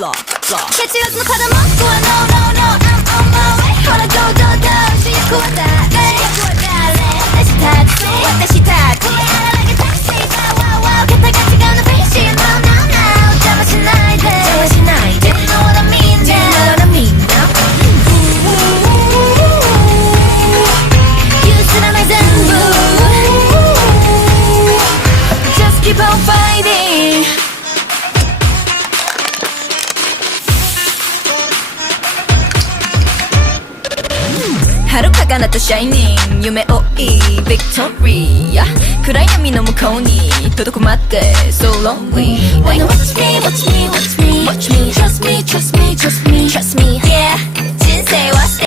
floor血圧の子供不安 No no no I'm on my way ほら go go go 主役は誰私たち私たちやらなきゃタクシー Wow wow wow 肩が違うの Crazy No no no 邪魔しないで邪魔しないで Do you know what I mean now Do you know what I mean now ユースらない全部 Just keep on fighting遥か彼方シャイニング夢追いビクトリア暗闇の向こうに届くまで So lonely Wanna watch me watch me watch me watch me Trust me trust me trust me trust me Yeah 人生は